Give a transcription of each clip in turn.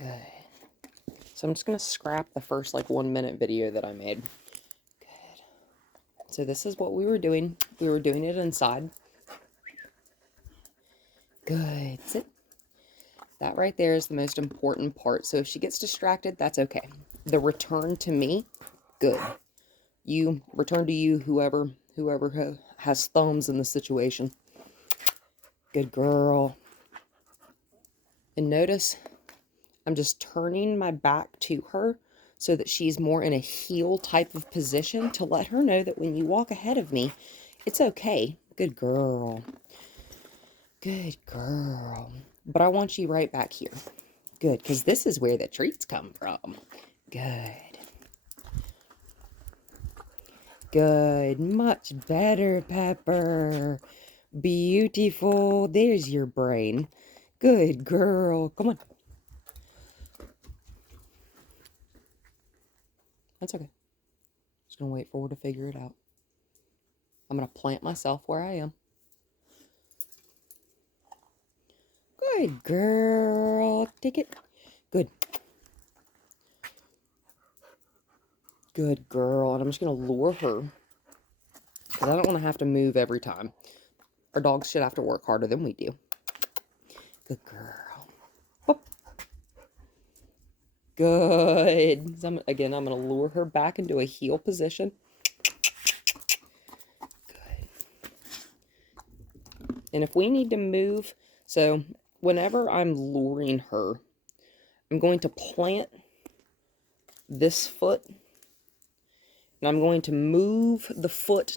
Good. So I'm just going to scrap the first like 1 minute video that I made. Good. So this is what we were doing. We were doing it inside. Good. Sit. That right there is the most important part. So if she gets distracted, that's okay. The return to me, good. You, return to you, whoever has thumbs in the situation. Good girl. And notice, I'm just turning my back to her so that she's more in a heel type of position to let her know that when you walk ahead of me, it's okay. Good girl. Good girl. But I want you right back here. Good, because this is where the treats come from. Good. Good. Much better, Pepper. Beautiful. There's your brain. Good girl. Come on. That's okay. Just going to wait for her to figure it out. I'm going to plant myself where I am. Good girl. Take it. Good. Good girl. And I'm just going to lure her, because I don't want to have to move every time. Our dogs should have to work harder than we do. Good girl. Whoop. Good. So again, I'm going to lure her back into a heel position. Good. And if we need to move, so whenever I'm luring her, I'm going to plant this foot, and I'm going to move the foot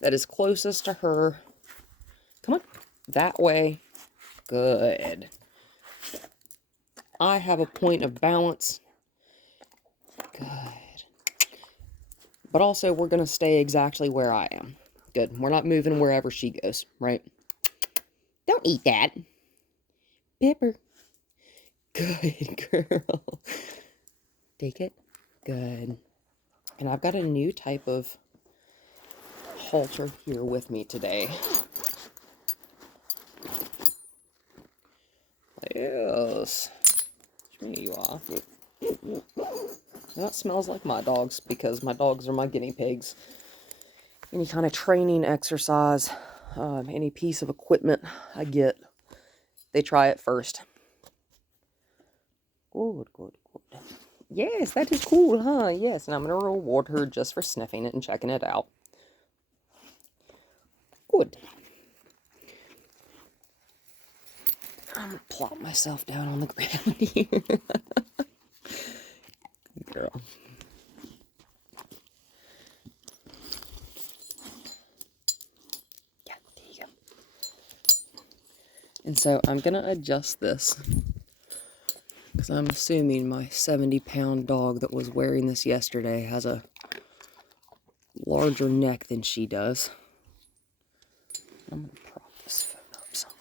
that is closest to her. Come on. That way. Good. I have a point of balance. Good. But also, we're going to stay exactly where I am. Good. We're not moving wherever she goes, right? Don't eat that. Pepper. Good girl. Take it. Good. And I've got a new type of halter here with me today. Yes. Which me you are. That smells like my dogs, because my dogs are my guinea pigs. Any kind of training exercise, any piece of equipment I get, they try it first. Good, good, good. Yes, that is cool, huh? Yes, and I'm going to reward her just for sniffing it and checking it out. Good. I'm going to plop myself down on the ground here. Good girl. Yeah, there you go. And so I'm going to adjust this, because I'm assuming my 70-pound dog that was wearing this yesterday has a larger neck than she does. I'm going to prop this phone up somewhere.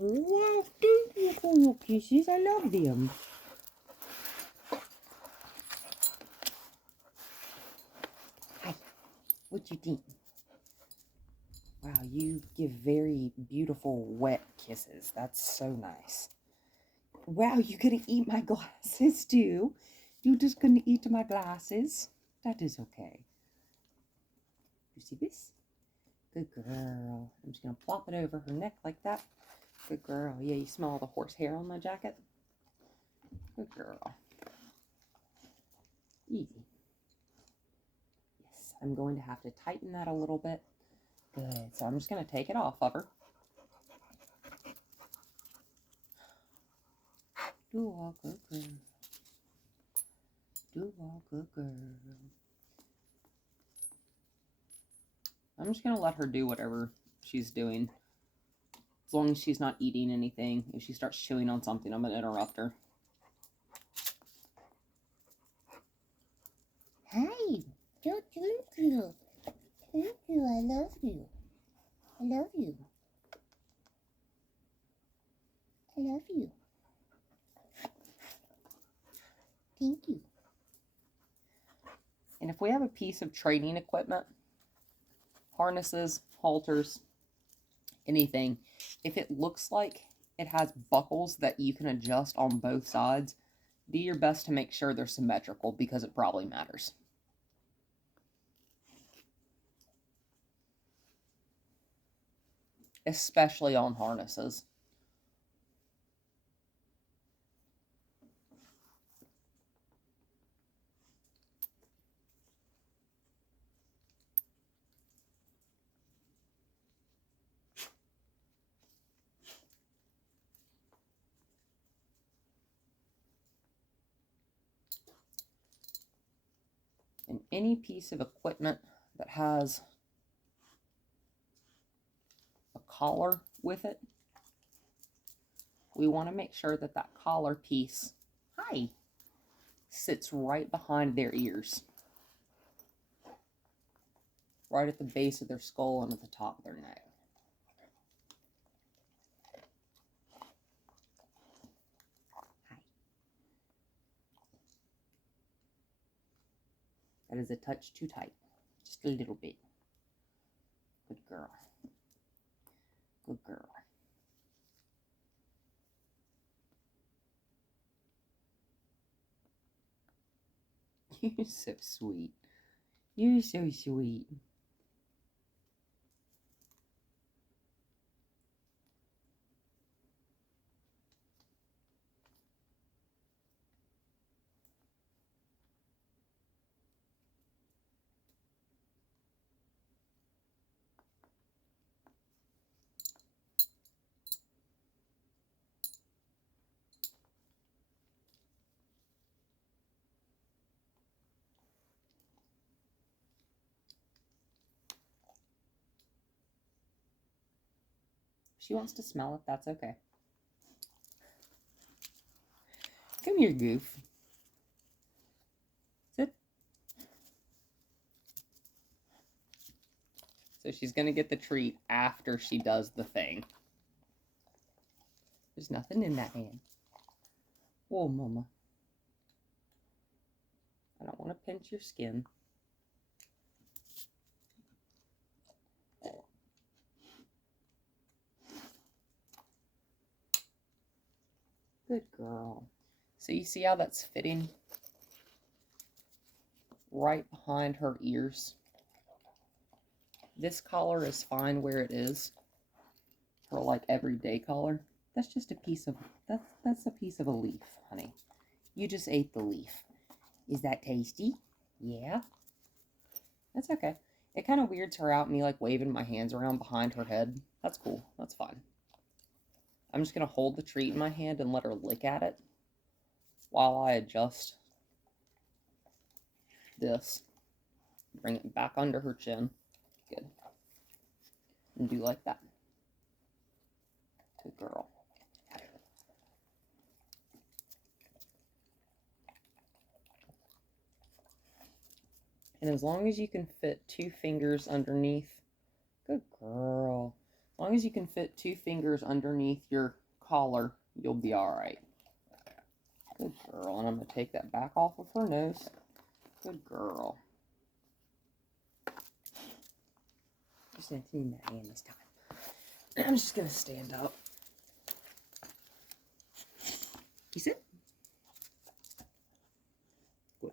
Wow, thank you for your kisses. I love them. Hi. What you think? Wow, you give very beautiful wet kisses. That's so nice. Wow, you're gonna eat my glasses too? You're just gonna eat my glasses? That is okay. You see this? Good girl. I'm just gonna plop it over her neck like that. Good girl. Yeah, you smell all the horsehair on my jacket? Good girl. Easy. Yes, I'm going to have to tighten that a little bit. Good. So I'm just going to take it off of her. Do all good girl. Do all good girl. I'm just going to let her do whatever she's doing. As long as she's not eating anything. If she starts chewing on something, I'm going to interrupt her. Hi. Thank you. Thank you. I love you. I love you. I love you. Thank you. And if we have a piece of training equipment, harnesses, halters, anything, if it looks like it has buckles that you can adjust on both sides, do your best to make sure they're symmetrical because it probably matters. Especially on harnesses. And any piece of equipment that has a collar with it, we want to make sure that that collar piece, sits right behind their ears. Right at the base of their skull and at the top of their neck. That is a touch too tight. Just a little bit. Good girl. Good girl. You're so sweet. You're so sweet. She wants to smell it, that's okay. Come here, Goof. Sit. So she's going to get the treat after she does the thing. There's nothing in that hand. Oh, Mama. I don't want to pinch your skin. Good girl. So you see how that's fitting right behind her ears? This collar is fine where it is. Her like everyday collar. That's just a piece of that's a piece of a leaf, honey. You just ate the leaf. Is that tasty? Yeah. That's okay. It kind of weirds her out, me like waving my hands around behind her head. That's cool. That's fine. I'm just going to hold the treat in my hand and let her lick at it while I adjust this. Bring it back under her chin. Good. And do like that. Good girl. And as long as you can fit 2 fingers underneath, good girl. As long as you can fit 2 fingers underneath your collar, you'll be all right. Good girl. And I'm going to take that back off of her nose. Good girl. Just not in that hand this time. I'm just going to stand up. You sit? Good.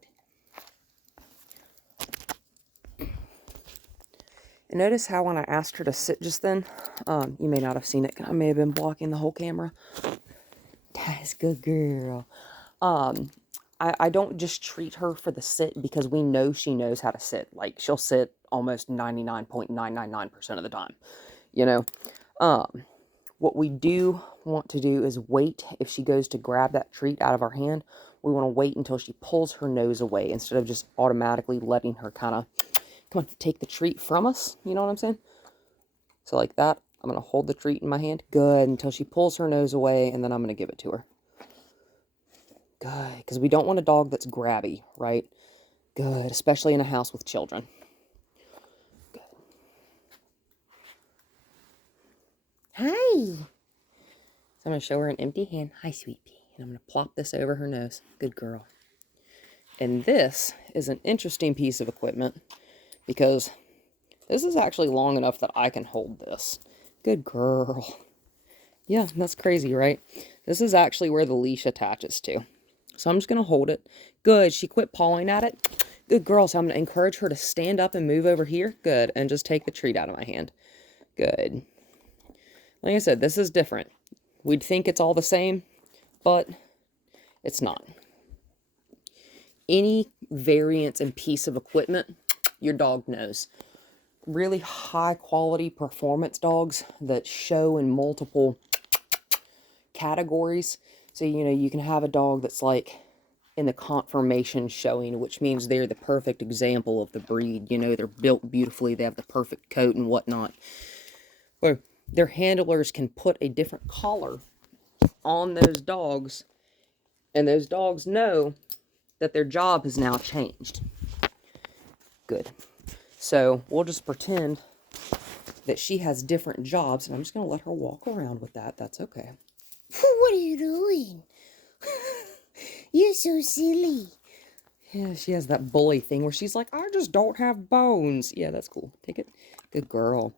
And notice how when I asked her to sit just then, you may not have seen it. I may have been blocking the whole camera. That's a good girl. I don't just treat her for the sit because we know she knows how to sit. Like, she'll sit almost 99.999% of the time, you know. What we do want to do is wait. If she goes to grab that treat out of our hand, we want to wait until she pulls her nose away instead of just automatically letting her kind of, come on, take the treat from us. You know what I'm saying? So like that, I'm going to hold the treat in my hand. Good, until she pulls her nose away, and then I'm going to give it to her. Good, because we don't want a dog that's grabby, right? Good, especially in a house with children. Good. Hi! So I'm going to show her an empty hand. Hi, sweet pea. And I'm going to plop this over her nose. Good girl. And this is an interesting piece of equipment because This is actually long enough that I can hold this. Good girl. Yeah, that's crazy, right? This is actually where the leash attaches to. So I'm just going to hold it. Good. She quit pawing at it. Good girl. So I'm going to encourage her to stand up and move over here. Good. And just take the treat out of my hand. Good. Like I said, this is different. We'd think it's all the same, but it's not. Any variance and piece of equipment, your dog knows. Really high quality performance dogs that show in multiple categories. So, you know, you can have a dog that's like in the conformation showing, which means they're the perfect example of the breed. You know, they're built beautifully, they have the perfect coat and whatnot. Where their handlers can put a different collar on those dogs, and those dogs know that their job has now changed. Good. So we'll just pretend that she has different jobs, and I'm just going to let her walk around with that. That's okay. What are you doing? You're so silly. Yeah, she has that bully thing where she's like, I just don't have bones. Yeah, that's cool. Take it. Good girl.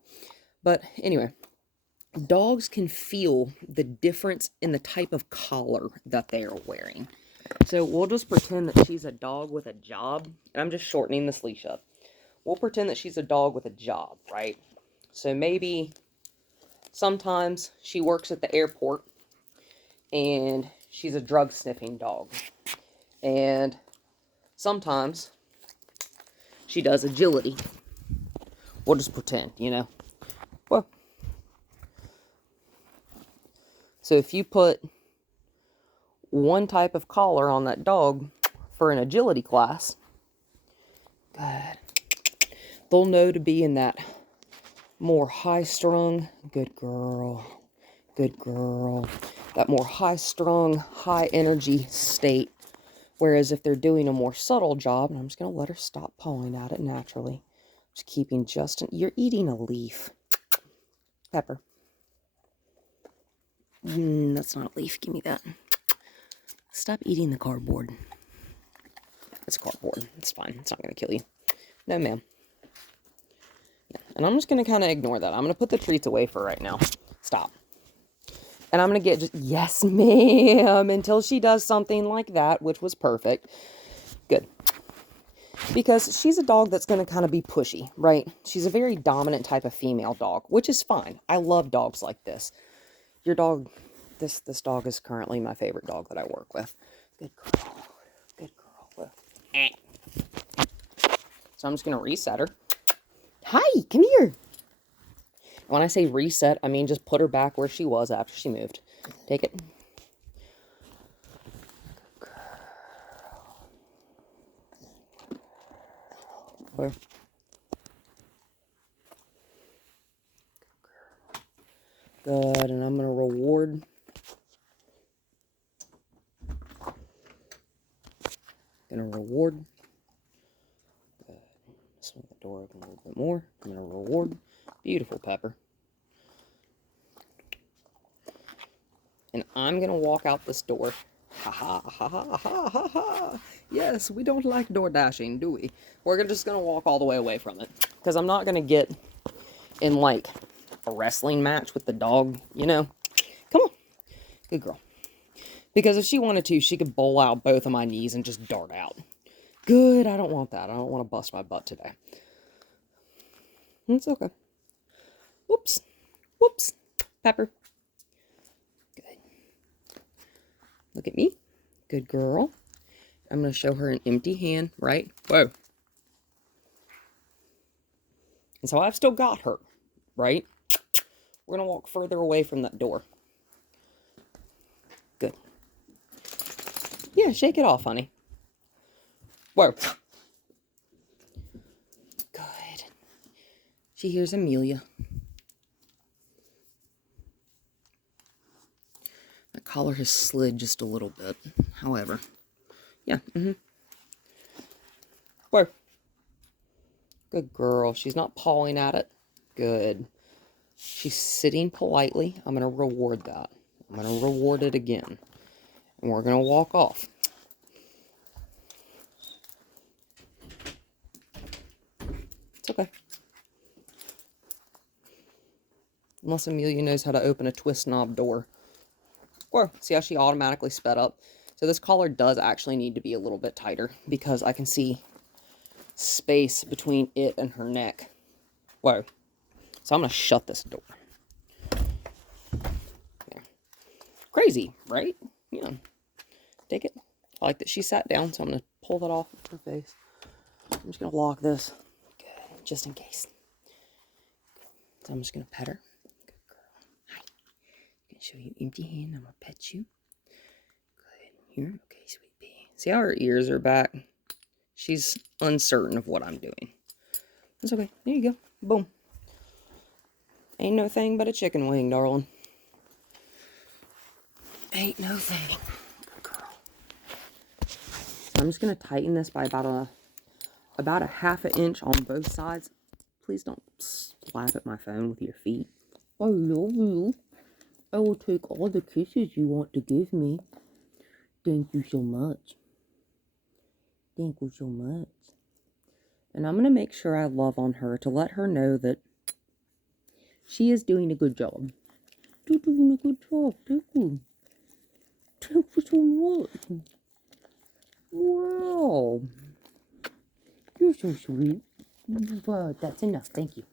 But anyway, dogs can feel the difference in the type of collar that they are wearing. So we'll just pretend that she's a dog with a job. And I'm just shortening this leash up. We'll pretend that she's a dog with a job, right? So maybe sometimes she works at the airport and she's a drug sniffing dog. And sometimes she does agility. We'll just pretend, you know. Well, so if you put one type of collar on that dog for an agility class, good, they'll know to be in that more high-strung, good girl, that more high-strung, high-energy state. Whereas if they're doing a more subtle job, and I'm just going to let her stop pawing at it naturally. Just keeping you're eating a leaf. Pepper. That's not a leaf. Give me that. Stop eating the cardboard. It's cardboard. It's fine. It's not going to kill you. No, ma'am. Yeah. And I'm just going to kind of ignore that. I'm going to put the treats away for right now. Stop. And I'm going to get yes, ma'am, until she does something like that, which was perfect. Good. Because she's a dog that's going to kind of be pushy, right? She's a very dominant type of female dog, which is fine. I love dogs like this. Your dog, this dog is currently my favorite dog that I work with. Good girl. Good girl. So I'm just going to reset her. Hi, come here. When I say reset, I mean just put her back where she was after she moved. Take it. Where? Good, and I'm going to reward. Going to reward. Good. Swing the door open a little bit more. I'm going to reward. Beautiful, Pepper. And I'm going to walk out this door. Ha ha ha ha ha ha ha. Yes, we don't like door dashing, do we? We're just going to walk all the way away from it. Because I'm not going to get in, like, a wrestling match with the dog, you know? Come on. Good girl. Because if she wanted to, she could bowl out both of my knees and just dart out. Good, I don't want that. I don't want to bust my butt today. It's okay. Whoops. Whoops. Pepper. Good. Look at me. Good girl. I'm going to show her an empty hand, right? Whoa. And so I've still got her, right? We're going to walk further away from that door. Good. Yeah, shake it off, honey. Whoa. Good. She hears Amelia. That collar has slid just a little bit. However, yeah. Whoa. Good girl. She's not pawing at it. Good. She's sitting politely. I'm going to reward that. I'm going to reward it again. And we're going to walk off. It's okay. Unless Amelia knows how to open a twist knob door. Whoa, see how she automatically sped up? So this collar does actually need to be a little bit tighter because I can see space between it and her neck. Whoa. So I'm going to shut this door. Yeah. Crazy, right? Yeah. Take it. I like that she sat down, so I'm going to pull that off of her face. I'm just going to lock this. Good, just in case. So I'm just going to pet her. Good girl. Hi. I'm going to show you empty hand. I'm going to pet you. Good. Here. Okay, sweet pea. See how her ears are back? She's uncertain of what I'm doing. That's okay. There you go. Boom. Ain't no thing but a chicken wing, darling. Ain't no thing. Good girl. I'm just going to tighten this by about a half an inch on both sides. Please don't slap at my phone with your feet. I love you. I will take all the kisses you want to give me. Thank you so much. Thank you so much. And I'm going to make sure I love on her to let her know that she is doing a good job. You're doing a good job. Thank you. Thank you so much. Wow. You're so sweet. Wow, that's enough. Thank you.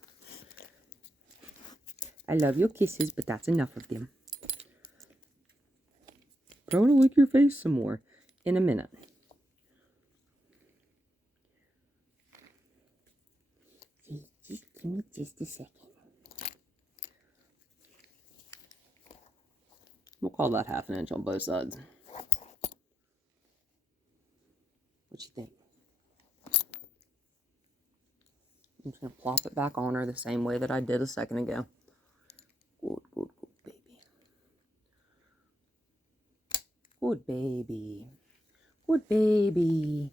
I love your kisses, but that's enough of them. But I want to lick your face some more in a minute. Just give me just a second. We'll call that half an inch on both sides. What you think? I'm just going to plop it back on her the same way that I did a second ago. Good, good, good baby. Good baby. Good baby.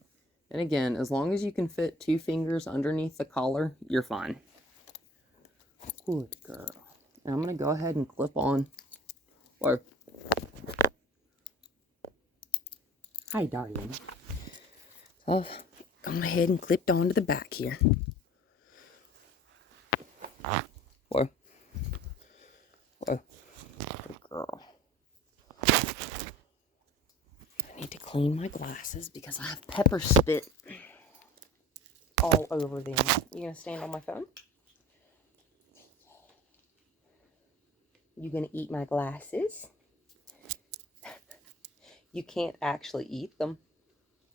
And again, as long as you can fit 2 fingers underneath the collar, you're fine. Good girl. And I'm going to go ahead and clip on. Or, hi, darling. So I've gone ahead and clipped onto the back here. Whoa. Whoa. Good girl. I need to clean my glasses because I have pepper spit all over them. You gonna stand on my phone? You gonna eat my glasses? You can't actually eat them.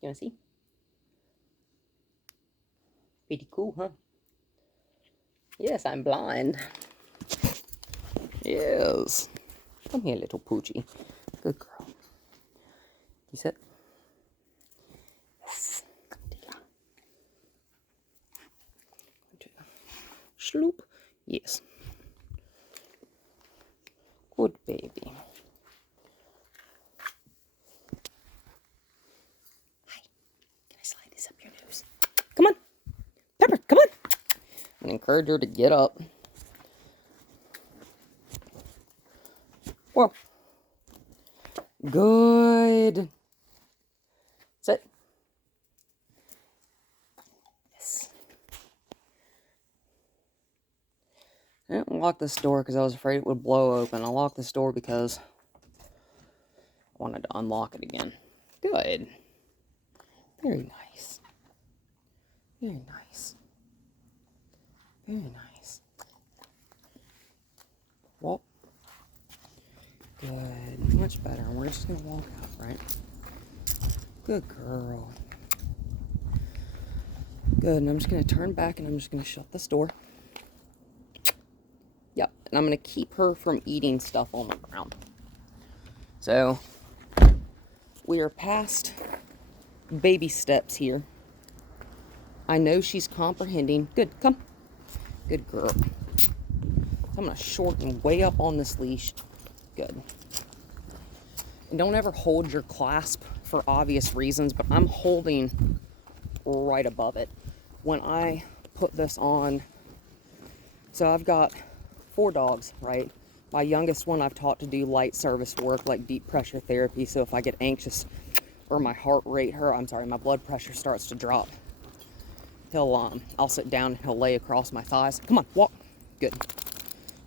You wanna see? Pretty cool, huh? Yes, I'm blind. Yes. Come here, little poochie. Good girl. You sit. Yes. Sloop. Yes. Good baby. Hi. Can I slide this up your nose? Come on. Pepper, come on. And encourage her to get up. Whoa. Good. Sit. Yes. I didn't lock this door because I was afraid it would blow open. I locked this door because I wanted to unlock it again. Good. Very nice. Very nice. Very nice. Well, good. Much better. And we're just going to walk out, right? Good girl. Good. And I'm just going to turn back and I'm just going to shut this door. Yep. And I'm going to keep her from eating stuff on the ground. So, we are past baby steps here. I know she's comprehending. Good. Come. Good girl. I'm going to shorten way up on this leash. Good. And don't ever hold your clasp for obvious reasons, but I'm holding right above it. When I put this on, so I've got 4 dogs, right? My youngest one I've taught to do light service work like deep pressure therapy, so if I get anxious or my heart rate, my blood pressure starts to drop, I'll sit down and he'll lay across my thighs. Come on, walk. Good.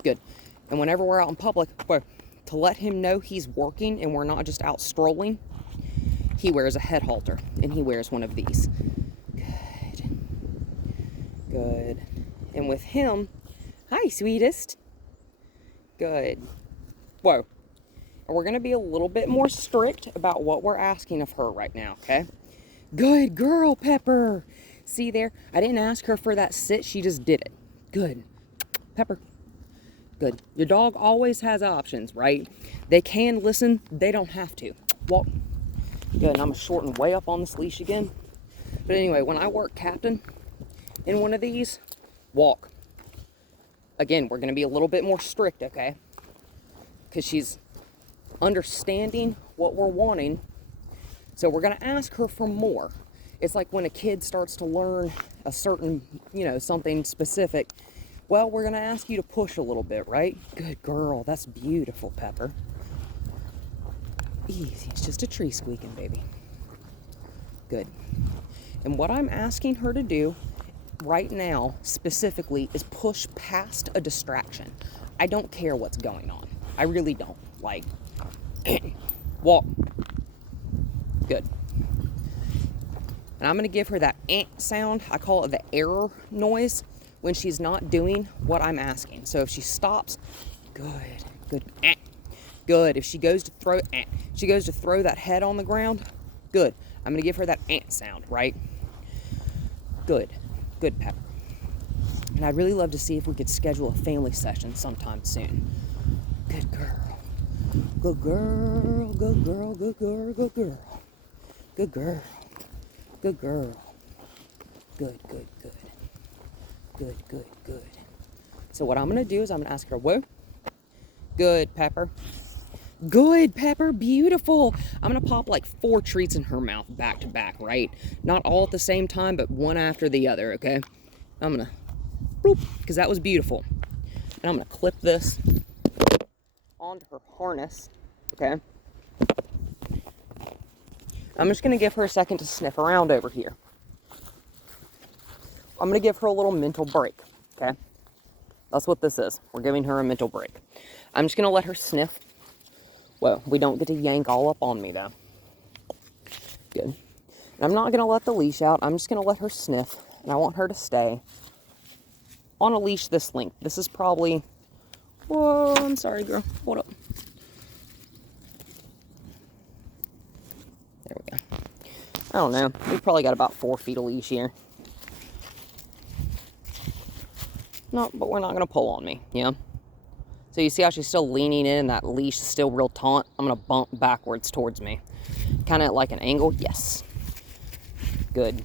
Good. And whenever we're out in public, to let him know he's working and we're not just out strolling, he wears a head halter and he wears one of these. Good. Good. And with him, hi, sweetest. Good. Whoa. And we're going to be a little bit more strict about what we're asking of her right now, okay? Good girl, Pepper. See there? I didn't ask her for that sit. She just did it. Good. Pepper. Good. Your dog always has options, right? They can listen. They don't have to. Walk. Good. And I'm going to shorten way up on this leash again. But anyway, when I work captain in one of these, walk. Again, we're going to be a little bit more strict, okay? Because she's understanding what we're wanting. So we're going to ask her for more. It's like when a kid starts to learn a certain, something specific. Well, we're going to ask you to push a little bit, right? Good girl. That's beautiful, Pepper. Easy. It's just a tree squeaking, baby. Good. And what I'm asking her to do right now, specifically, is push past a distraction. I don't care what's going on. I really don't. Like, walk. Good. And I'm going to give her that sound. I call it the error noise when she's not doing what I'm asking. So if she stops, good, good, good. If she goes to throw that head on the ground, good. I'm going to give her that sound, right? Good, good, Pepper. And I'd really love to see if we could schedule a family session sometime soon. Good girl. Good girl, good girl, good girl, good girl. Good girl. Good girl. Good, good, good. Good, good, good. So what I'm going to do is I'm going to ask her, whoa. Good, Pepper. Good, Pepper. Beautiful. I'm going to pop like 4 treats in her mouth back to back, right? Not all at the same time, but one after the other, okay? I'm going to, bloop, because that was beautiful. And I'm going to clip this onto her harness, okay? I'm just going to give her a second to sniff around over here. I'm going to give her a little mental break, okay? That's what this is. We're giving her a mental break. I'm just going to let her sniff. Whoa, we don't get to yank all up on me, though. Good. And I'm not going to let the leash out. I'm just going to let her sniff, and I want her to stay on a leash this length. This is probably... Whoa, I'm sorry, girl. Hold up. There we go. I don't know. We've probably got about 4 feet of leash here. No, but we're not going to pull on me, yeah? So you see how she's still leaning in and that leash is still real taut? I'm going to bump backwards towards me. Kind of at like an angle. Yes. Good.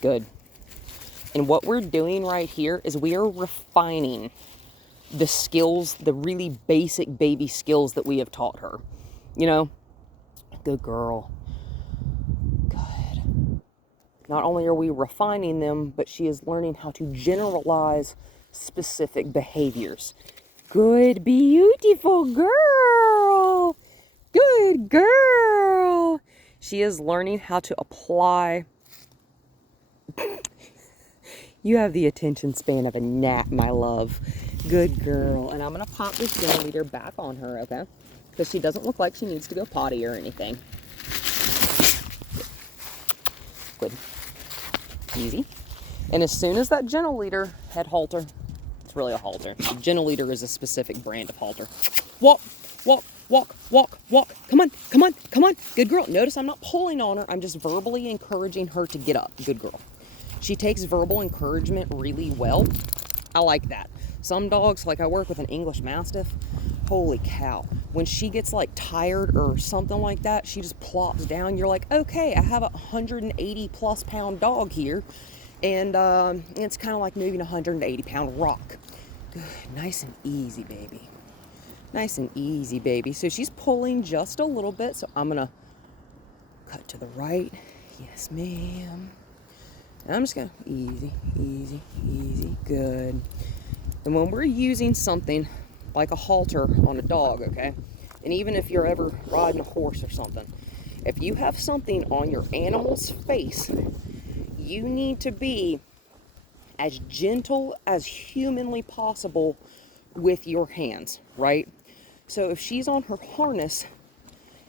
Good. And what we're doing right here is we are refining the skills, the really basic baby skills that we have taught her. You know? Good girl. Good. Not only are we refining them, but she is learning how to generalize specific behaviors. Good, beautiful girl. Good girl. She is learning how to apply. You have the attention span of a gnat, my love. Good girl. And I'm going to pop this generator back on her, okay? Because she doesn't look like she needs to go potty or anything. Good. Easy. And as soon as that generator head halter, it's really a halter. The generator is a specific brand of halter. Walk, walk, walk, walk, walk. Come on, come on, come on. Good girl. Notice I'm not pulling on her. I'm just verbally encouraging her to get up. Good girl. She takes verbal encouragement really well. I like that. Some dogs, like I work with an English Mastiff, holy cow. When she gets like tired or something like that, she just plops down. You're like, okay, I have a 180 plus pound dog here. And it's kind of like moving a 180 pound rock. Good, nice and easy, baby. Nice and easy, baby. So she's pulling just a little bit. So I'm gonna cut to the right. Yes, ma'am. And I'm just gonna easy, easy, easy, good. And when we're using something like a halter on a dog, okay? And even if you're ever riding a horse or something, if you have something on your animal's face, you need to be as gentle as humanly possible with your hands, right? So if she's on her harness,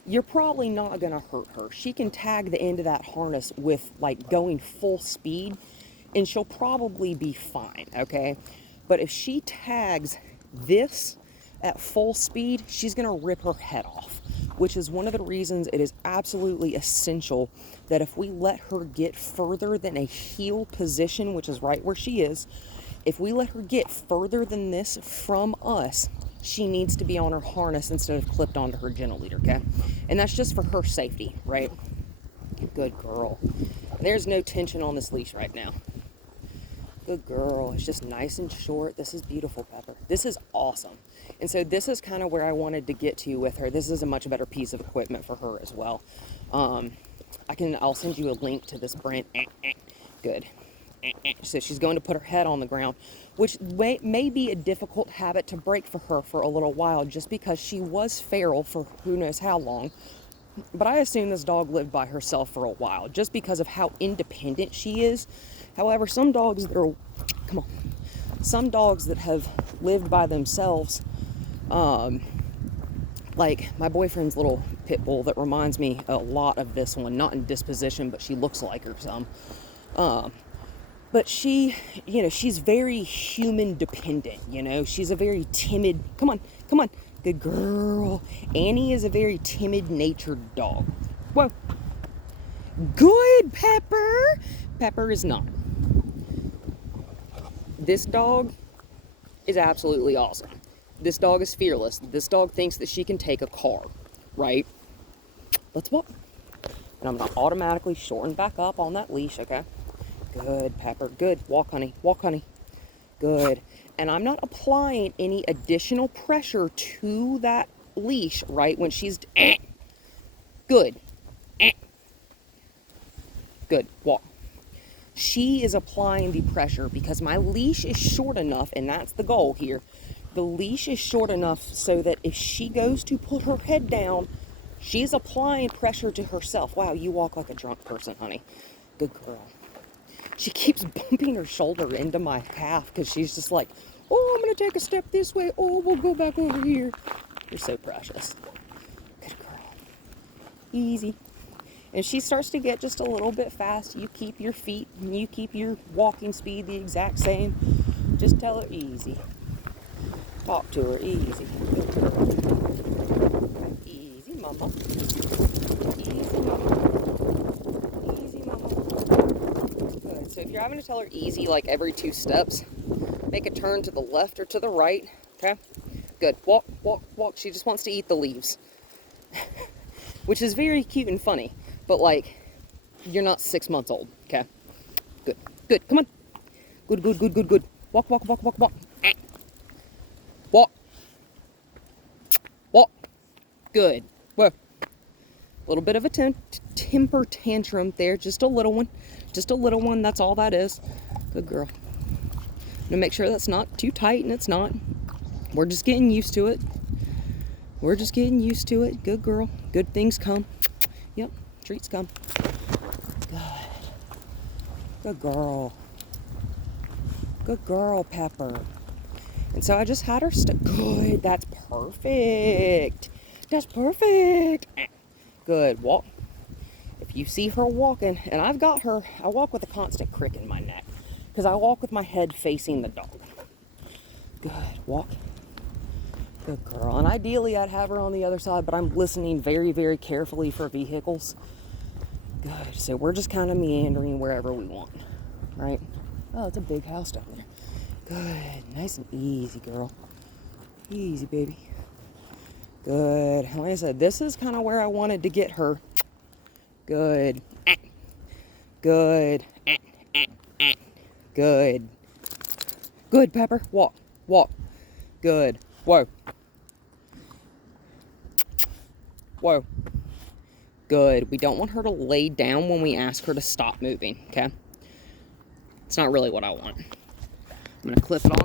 you're probably not going to hurt her. She can tag the end of that harness with like going full speed and she'll probably be fine, okay? But if she tags this at full speed, she's going to rip her head off, which is one of the reasons it is absolutely essential that if we let her get further than a heel position, which is right where she is, if we let her get further than this from us, she needs to be on her harness instead of clipped onto her gentle leader, okay? And that's just for her safety, right? Good girl. There's no tension on this leash right now. Good girl. It's just nice and short. This is beautiful, Pepper. This is awesome. And so this is kind of where I wanted to get to with her. This is a much better piece of equipment for her as well. I'll send you a link to this brand. Good. So she's going to put her head on the ground, which may be a difficult habit to break for her for a little while, just because she was feral for who knows how long. But I assume this dog lived by herself for a while, just because of how independent she is. However, some dogs that have lived by themselves, like my boyfriend's little pit bull that reminds me a lot of this one, not in disposition, but she looks like her some. But she, she's very human dependent, she's a very timid, come on, good girl. Annie is a very timid natured dog. Whoa. Good, Pepper. Pepper is not. This dog is absolutely awesome. This dog is fearless. This dog thinks that she can take a car, right? Let's walk. And I'm going to automatically shorten back up on that leash, okay? Good, Pepper. Good. Walk, honey. Walk, honey. Good. And I'm not applying any additional pressure to that leash, right? When she's... Good. Good. Walk. She is applying the pressure because my leash is short enough, and that's the goal here. The leash is short enough so that if she goes to put her head down, she's applying pressure to herself. Wow, you walk like a drunk person, honey. Good girl. She keeps bumping her shoulder into my calf because she's just like, oh, I'm going to take a step this way. Oh, we'll go back over here. You're so precious. Good girl. Easy. And she starts to get just a little bit fast. You keep your feet and you keep your walking speed the exact same. Just tell her easy. Talk to her easy. Good girl. Easy, mama. Easy, mama. Easy, mama. Good. So if you're having to tell her easy like every 2 steps, make a turn to the left or to the right. Okay? Good. Walk, walk, walk. She just wants to eat the leaves. Which is very cute and funny. But, like, you're not 6 months old, okay? Good. Good. Come on. Good, good, good, good, good. Walk, walk, walk, walk, walk. Walk. Walk. Good. Whoa. A little bit of a temper tantrum there. Just a little one. Just a little one. That's all that is. Good girl. I'm going to make sure that's not too tight, and it's not. We're just getting used to it. We're just getting used to it. Good girl. Good things come. Yep. Treats come. Good. Good girl. Good girl, Pepper. And so I just had her good. That's perfect. That's perfect. Good. Walk. If you see her walking, and I've got her, I walk with a constant crick in my neck because I walk with my head facing the dog. Good. Walk. Good girl. And ideally I'd have her on the other side, but I'm listening very, very carefully for vehicles. Good. So we're just kind of meandering wherever we want, right? Oh, it's a big house down there. Good. Nice and easy, girl. Easy, baby. Good. Like I said, this is kind of where I wanted to get her. Good. Good. Good. Good, Pepper. Walk. Walk. Good. Whoa. Whoa. Good. We don't want her to lay down when we ask her to stop moving, okay? It's not really what I want. I'm going to clip it on her